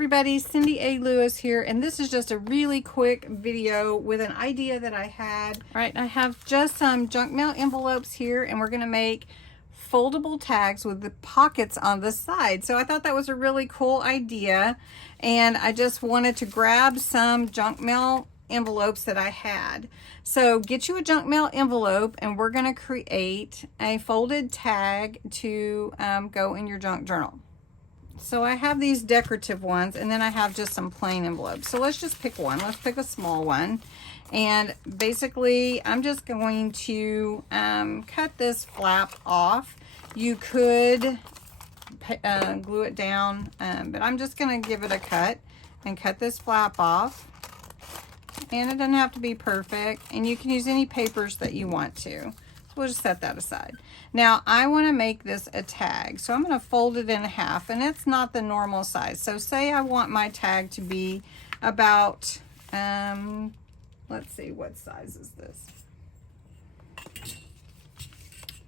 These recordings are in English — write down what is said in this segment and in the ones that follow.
everybody, Cindy A. Lewis here, and this is just a really quick video with an idea that I had. All right, I have just some junk mail envelopes here, and we're going to make foldable tags with the pockets on the side. So I thought that was a really cool idea, and I just wanted to grab some junk mail envelopes that I had. So get you a junk mail envelope, and we're going to create a folded tag to go in your junk journal. So I have these decorative ones, and then I have just some plain envelopes. So let's just pick one. Let's pick a small one. And basically, I'm just going to cut this flap off. You could glue it down, but I'm just going to give it a cut and cut this flap off. And it doesn't have to be perfect. And you can use any papers that you want to. So we'll just set that aside. Now I want to make this a tag, so I'm going to fold it in half, and it's not the normal size. So say I want my tag to be about, let's see, what size is this?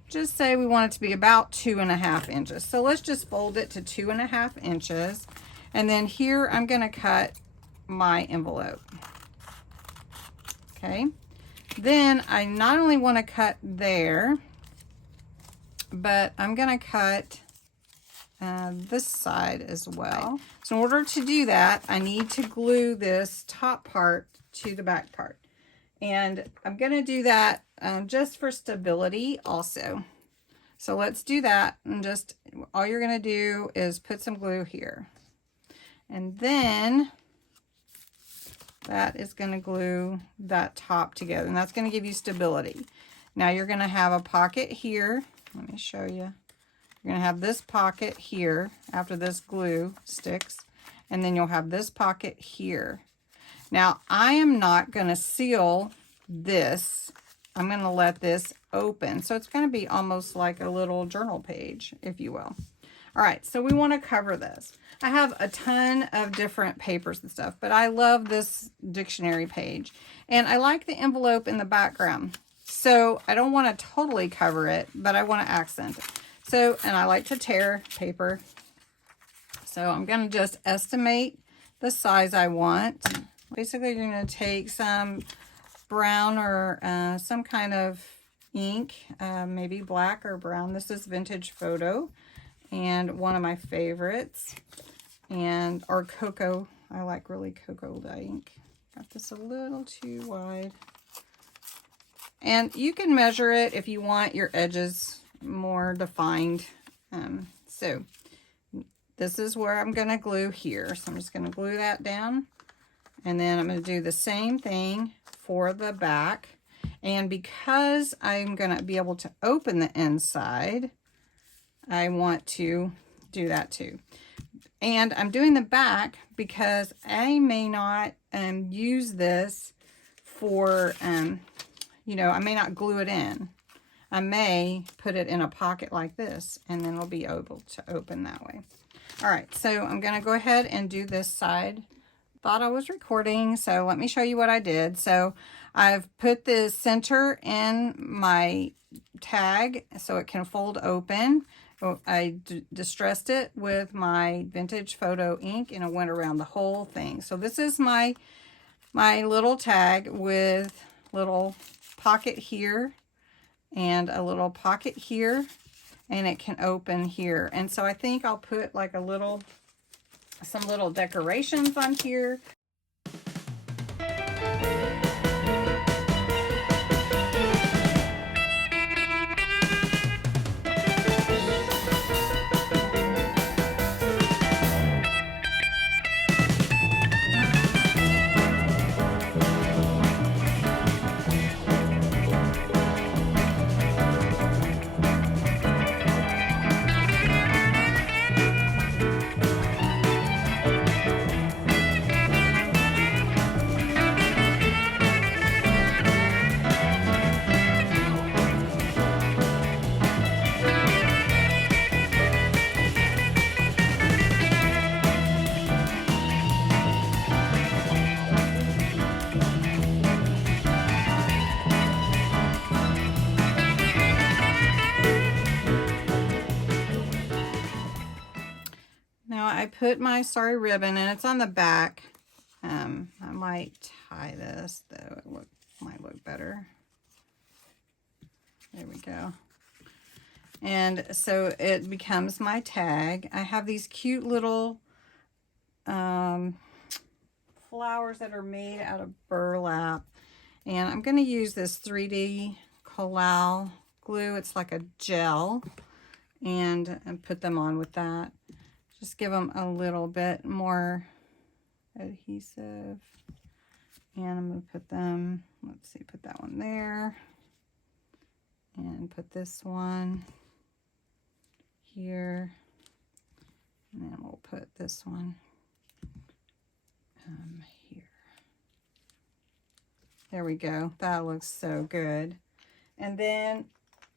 Just say we want it to be about 2.5 inches. So let's just fold it to 2.5 inches. And then here I'm going to cut my envelope. Okay. Then I not only want to cut there, but I'm going to cut this side as well. So in order to do that, I need to glue this top part to the back part. And I'm going to do that just for stability also. So let's do that. And just all you're going to do is put some glue here. And then that is going to glue that top together. And that's going to give you stability. Now you're going to have a pocket here. Let me show you. You're going to have this pocket here after this glue sticks, and then you'll have this pocket here. Now, I am not going to seal this. I'm going to let this open. So it's going to be almost like a little journal page, if you will. All right, so we want to cover this. I have a ton of different papers and stuff, but I love this dictionary page. And I like the envelope in the background. So I don't want to totally cover it, but I want to accent it. So, and I like to tear paper. So I'm going to just estimate the size I want. Basically, you're going to take some brown or some kind of ink, maybe black or brown. This is Vintage Photo, and one of my favorites. And, or cocoa. I like really cocoa ink. Got this a little too wide. And you can measure it if you want your edges more defined. So this is where I'm going to glue here. So I'm just going to glue that down. And then I'm going to do the same thing for the back. And because I'm going to be able to open the inside, I want to do that too. And I'm doing the back because I may not use this for... you know, I may not glue it in. I may put it in a pocket like this, and then it'll be able to open that way. All right, so I'm going to go ahead and do this side. Thought I was recording, so let me show you what I did. So I've put the center in my tag so it can fold open. I distressed it with my Vintage Photo ink, and it went around the whole thing. So this is my little tag with little pocket here and a little pocket here, and it can open here. And so I think I'll put like some little decorations on here. I put my sorry ribbon, and it's on the back. I might tie this, though. It might look better. There we go. And so it becomes my tag. I have these cute little flowers that are made out of burlap. And I'm going to use this 3D Collal glue. It's like a gel. And put them on with that. Just give them a little bit more adhesive. And I'm going to put them, let's see, put that one there. And put this one here. And then we'll put this one here. There we go. That looks so good. And then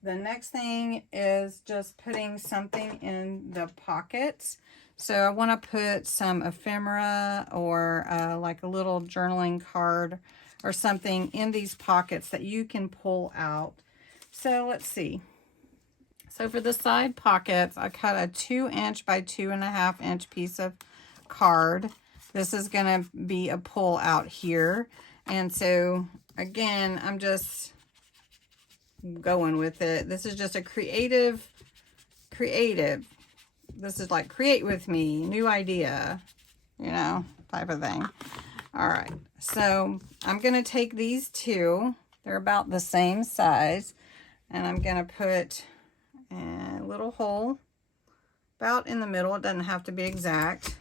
the next thing is just putting something in the pockets. So I want to put some ephemera or like a little journaling card or something in these pockets that you can pull out. So let's see. So for the side pockets, I cut a 2" by 2.5" piece of card. This is going to be a pull out here. And so again, I'm just going with it. This is just a creative. This is like create with me, new idea, you know, type of thing. All right. So I'm going to take these two. They're about the same size. And I'm going to put a little hole about in the middle. It doesn't have to be exact.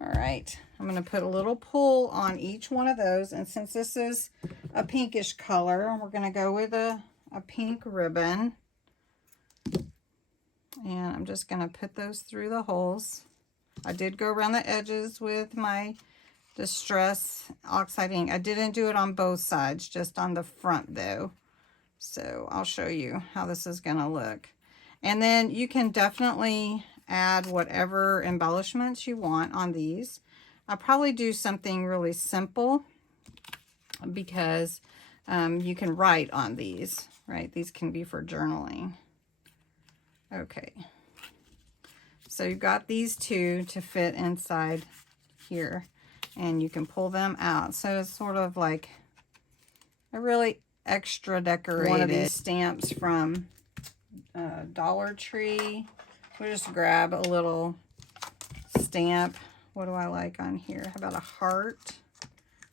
All right. I'm going to put a little pull on each one of those. And since this is a pinkish color, we're going to go with a pink ribbon. And I'm just going to put those through the holes. I did go around the edges with my Distress Oxide ink. I didn't do it on both sides, just on the front though. So I'll show you how this is going to look. And then you can definitely add whatever embellishments you want on these. I'll probably do something really simple because you can write on these, right? These can be for journaling. Okay. So you've got these two to fit inside here. And you can pull them out. So it's sort of like a really extra decorated one of these stamps from Dollar Tree. We'll just grab a little stamp. What do I like on here? How about a heart?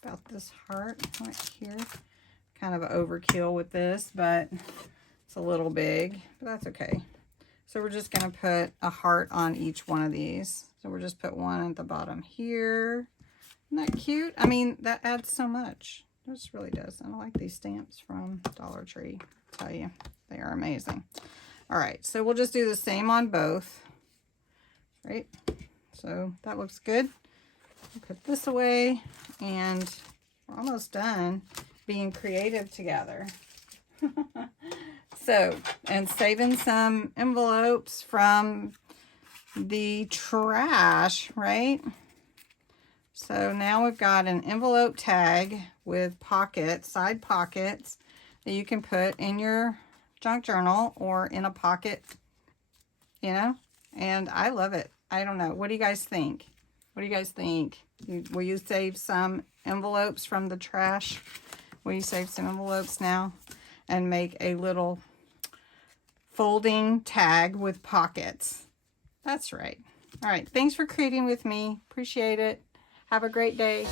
About this heart right here. Kind of overkill with this, but it's a little big, but that's okay. So we're just going to put a heart on each one of these. So we'll just put one at the bottom here. Isn't that cute? I mean, that adds so much. This really does. I like these stamps from Dollar Tree. I tell you, they are amazing. All right, so we'll just do the same on both. Right? So that looks good. I'll put this away, and we're almost done being creative together. So, and saving some envelopes from the trash, right? So now we've got an envelope tag with pockets, side pockets that you can put in your junk journal or in a pocket, you know, and I love it. I don't know. What do you guys think? What do you guys think? Will you save some envelopes from the trash? Will you save some envelopes now and make a little folding tag with pockets? That's right. All right. Thanks for creating with me. Appreciate it. Have a great day.